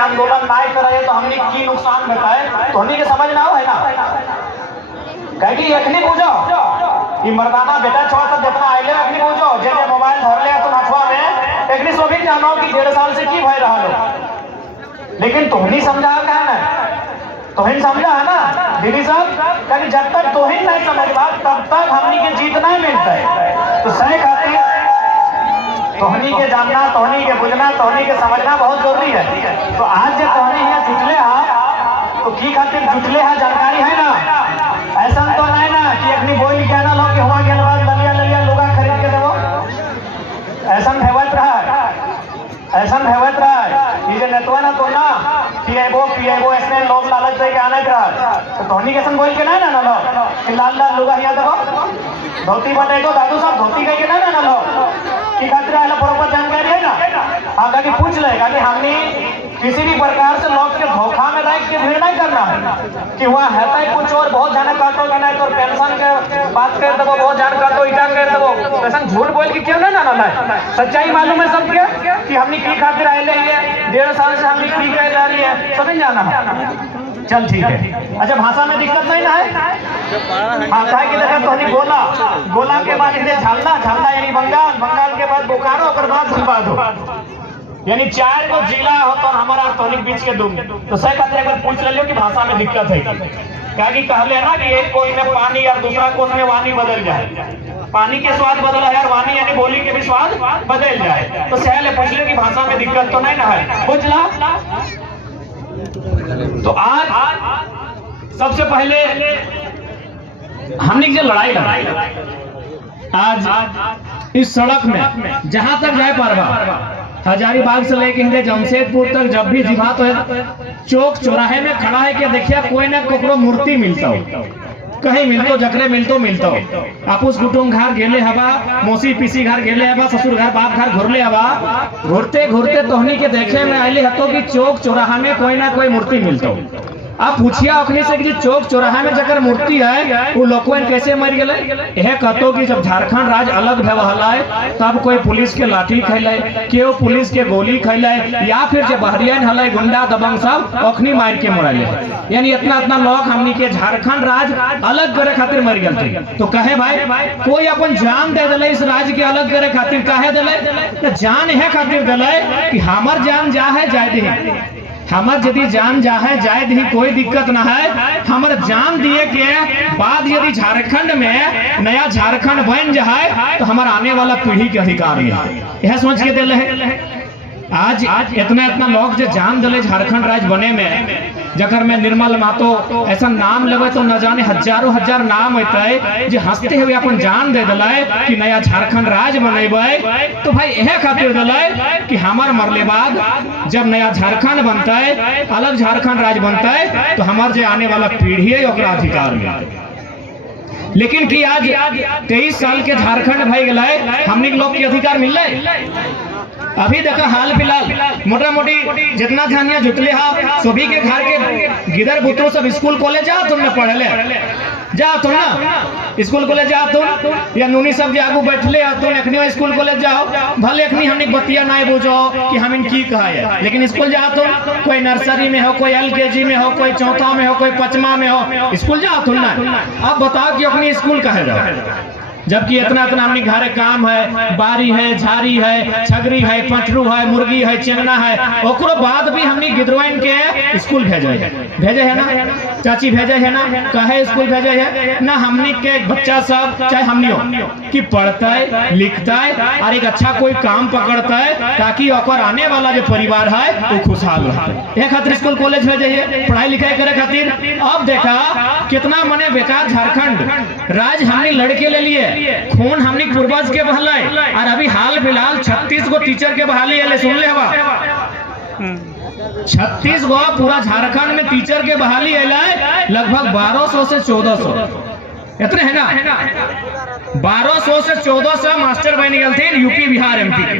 आंदोलन ना करे तो हमने की नुकसान बताए तो हमने के समझ ना हो है ना कहीं एखनी पूछो कि मर्दाना बेटा छोड़ सब जितना आइले एखनी पूछो जे मोबाइल धर ले तो नछवा में एखनी सो भी जानो कि 1.5 साल से की भय रहा लो लेकिन तुमनी समझा का है ना तुहिन समझा है ना दीदी साहब कभी जब तक तुहिन नहीं समझ बात तब तक हमनी के जीतना ही मिलता है तो सही खातिर तोहनी के जानना तोहनी के बुझना तोहनी के समझना बहुत जरूरी है। तो आज जब तोहनी यहाँ जुटले हा तो की खातिर जुटले हा जानकारी है ना ऐसा तो नहीं ना कि अपनी बोली कहना लो कि हुआ के बाद ललिया ललिया लोगा खरीद के देवो ऐसा भेवत रहा ये जो नेतवा ना तो ना पीएबो ऐसे लोग लालच दे के आने रहा तो तोहनी के संग बोल के नहीं ना लो कि लाल लाल लोगा यहाँ देखो धोती बटेगो दादू साहब धोती कह के नहीं ना लो की खातिर आला बराबर जानकारी है ना आगे की पूछ ले कि हमने किसी भी प्रकार से लोग के धोखा में रह के भीड़ नहीं करना है कि वहाँ है कुछ और बहुत जाने काटो कि नहीं तो पेंशन के बात कर दो बहुत जान काटो इटा कर दो ऐसा झूठ बोल के क्यों ना ना सच्चाई मालूम है सबके कि हमने की खातिर आए ले 1.5 साल से हमने की कह रही है समझ जाना है चल ठीक है। अच्छा भाषा में दिक्कत नहीं ना है आता की देखा तो गोला के बाद इधर झालना यानी बंगाल के बाद बोकारो और बाद धनबाद हो यानी 4 गो जिला हो तो हमारा तोहनी बीच के दूर तो सही खातिर एक बार पूछ ले लो कि भाषा में दिक्कत है क्या कि कहले ना कि एक कोई में पानी और दूसरा कोई में वाणी बदल जाए पानी के स्वाद बदला है और वाणी यानी बोली के भी स्वाद बदल जाए तो सहले पूछ ले कि भाषा में दिक्कत तो नहीं ना है पूछ ला। तो आज सबसे पहले हमने जो लड़ाई आज इस सड़क में जहां तक जाए पारवा हजारीबाग से लेके हिंदे जमशेदपुर तक जब भी जिभा तो चौक चौराहे में खड़ा है कि देखिए कोई ना कोई मूर्ति मिलता हो कहीं मिलतो जकरे मिलतो आपुस कुटुंब घर गेले हवा मौसी पीसी घर गेले हवा ससुर घर बाप घर घुरले हवा घुरते तोहनी के देखे में आइले हतो कि चौक चौराहा में कोई ना कोई मूर्ति मिलतो आप पूछिया अपने से कि चौक चौराहा में जकर मूर्ति है वो लोगन कैसे मर गए यह कहतो कि जब झारखंड राज्य अलग भय तब कोई पुलिस के लाठी खैले केओ पुलिस के गोली खैले या फिर जो बहरियन हल गुंडा दबंग सब अखनी मार के मरले यानी इतना लोग हमनी के झारखंड राज्य अलग करे खातिर मर गए तो कहे भाई कोई अपन जान दे दिले इस राज्य के अलग करे खातिर काहे दिले जान यह खातिर दिले कि हमार जान जा है जाए दे हमार यदि जान जा है जाए ही कोई दिक्कत ना है हमार जान दिए के बाद यदि झारखंड में नया झारखंड बन जाए तो हमार आने वाला पीढ़ी के अधिकार मिले यह सोच के दिले है आज इतना लोग जो जान दिले झारखंड राज्य बने में जकर में निर्मल मातो ऐसा नाम लेवे तो न जाने हजारों हजार नाम होते जो हंसते हुए अपन जान दे दिलाए कि नया झारखंड राज्य बनेबे तो भाई यह खातिर दिलाए कि हमार मरले बाद जब नया झारखंड बनता है अलग झारखंड राज्य बनता है तो हमार जो आने वाला पीढ़ी है ओकरा अधिकार मिलता लेकिन कि आज 23 साल के झारखंड भाई गए हमने लोग के अधिकार मिल रहे अभी देखा हाल फिलहाल मोटा मोटी जितना ध्यानिया जुटले हा सभी के घर के गिदर बुतरू सब स्कूल कॉलेज जा तुमने पढ़ले जा तुम ना स्कूल कॉलेज जा तुम या नूनी सब जे आगू बैठले तुम एखनी स्कूल कॉलेज जाओ भले एखनी हमने बतिया नहीं बुझो कि हमें की कहा है लेकिन स्कूल जा तुम कोई नर्सरी में हो कोई LKG में हो कोई चौथा में हो कोई 5वां में हो स्कूल जाओ तुम ना अब बताओ कि अपनी स्कूल कहे जाओ जबकि इतना हमने घर काम है बारी है झारी है छगरी है पटरू है मुर्गी है चेंगना है ओकरो बाद भी हमने गिदरवाइन के स्कूल भेजे है ना चाची भेजे है ना कहे स्कूल भेजे है ना हमने के बच्चा सब चाहे हमनियो कि पढ़ता है लिखता है और एक अच्छा कोई काम पकड़ता है ताकि ओकर आने वाला जो परिवार है वो खुशहाल रहे एक खातिर स्कूल कॉलेज भेजे है पढ़ाई लिखाई करे खातिर अब देखा कितना मने बेकार झारखंड राज्य हमने लड़के ले लिए खून हमने पूर्वज के बहाले और अभी हाल फिलहाल 36 गो टीचर के बहाली है सुन ले हवा 36 गो पूरा झारखंड में टीचर के बहाली है लगभग 1200 से 1400 इतने है ना 1200 से 1400 मास्टर बन गए थे यूपी बिहार MP के